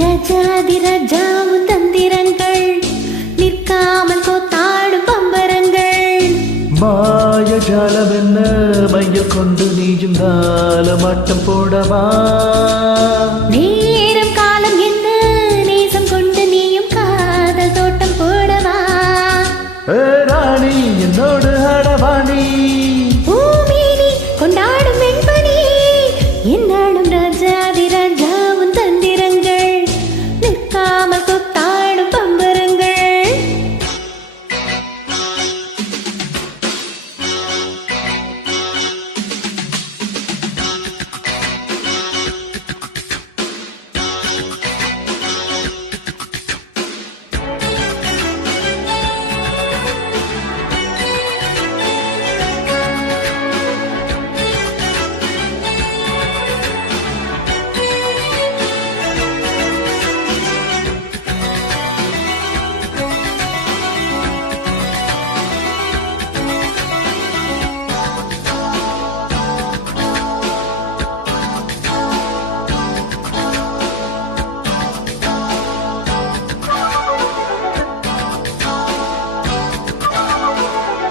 ரஜாதி ரஜாவும் தந்திரங்கள் நிற்காமல் கோத்தாடும் பம்பரங்கள் மாய ஜாலம் என்ன மையல் கொண்டு நீயும் தாளமாட்டம் போடவா நேரம் காலம் என்ன நேசம் கொண்டு நீயும் காதல் தோட்டம் போடவா ராணி என்னோடு ஆடவாணி பூமினி கொண்டாடும் வெண்பனி என்னாடும் ராஜாதி ராஜாவும் தந்திரங்கள் நிற்காமல் கொத்தாடும் பம்பரங்கள்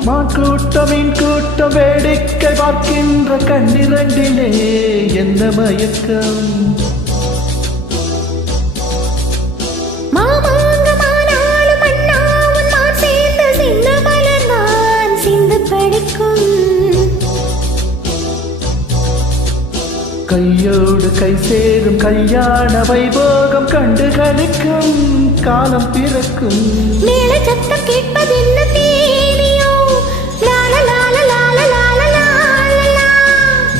மான் கூட்டம் மீன் கூட்டம் வேடிக்கை பார்க்கின்ற கண்ணிரண்டிலே என்ன மயக்கம் மாமாங்கமானாலும் அண்ணாவும் மான் சேர்ந்த சின்ன மலர் நான் சிந்து படிக்கும் கையோடு கை சேரும் கல்யாண வைபோகம் கண்டு கழிக்கும் காலம் பிறக்கும் மேல சத்தம் கேட்பதென்ன தேனியோ லால லால லால லால லால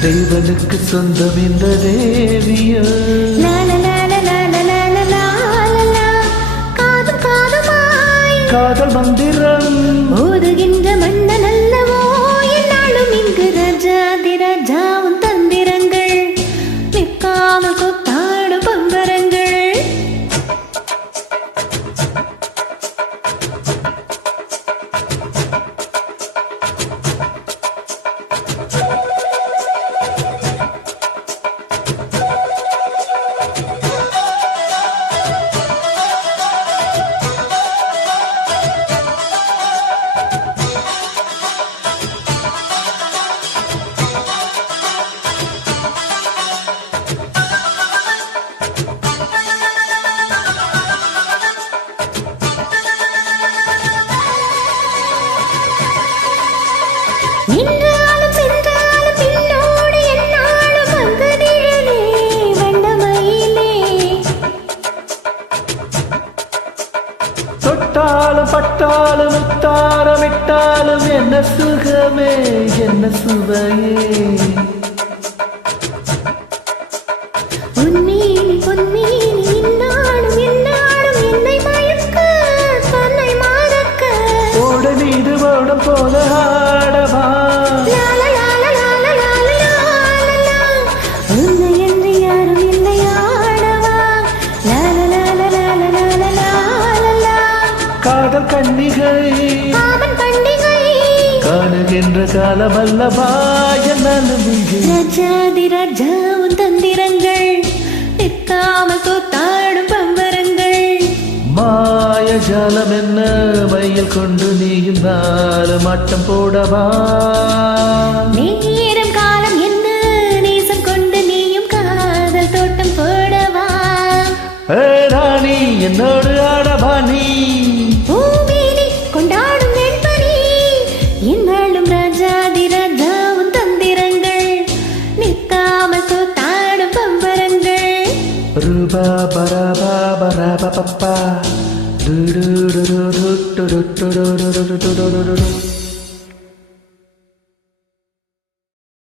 தெய்வனுக்கு சொந்தம் இந்த தேவியோ லால லால லால லால லால காதும் காதுமாய் காதல் மந்திரம் ஓதுகின்ற மன்னன் அல்லவோ என்னாலும் இங்கு ராஜாதி ராஜாவும் தந்திரங்கள் நிற்காமல் கொத்தாடும் பம்பரங்கள் நின்றாலும் சென்றாலும் பின்னோடு என்னாலும் பங்கதிழலே வண்டமயிலே தொட்டாலும் பட்டாலும் முத்தாரமிட்டாலும் என்ன சுகமே என்ன சுவையே பொன்னீனி பொன்னீனி இன்னாலும் என்னாலும் என்னை மயக்க தன்னை மறக்க ஓட மீது ஓடம் போல ஆடவா லால லால லால லால லால உன்னை என்று யாரும் இல்லை ஆடவா லால லால லால லால லால காதல் கண்ணிகை காமன் பண்டிகை காணுகின்ற காலம் அல்லவா என்னாலும் இங்கே ராஜாதி ராஜாவும் தந்திரங்கள் நிற்காமல் கூத்தாடும் பம்பரங்கள் மாய ஜாலம் என்ன மையல் கொண்டு நீயும் தாளமாட்டம் போடவா நேரம் காலம் என்ன நேசம் கொண்டு நீயும் காதல் தோட்டம் போடவா ராணி என்னோடு ஆடவா நீ பூமினி கொண்டாடும் வெண்பனி என்னாலும் ராஜாதி ராஜாவும் தந்திரங்கள் நிற்காமல் கூத்தாடும் பம்பரங்கள் ரூபா பரபா பரபா Papa to to to to to to to to to to to to to to to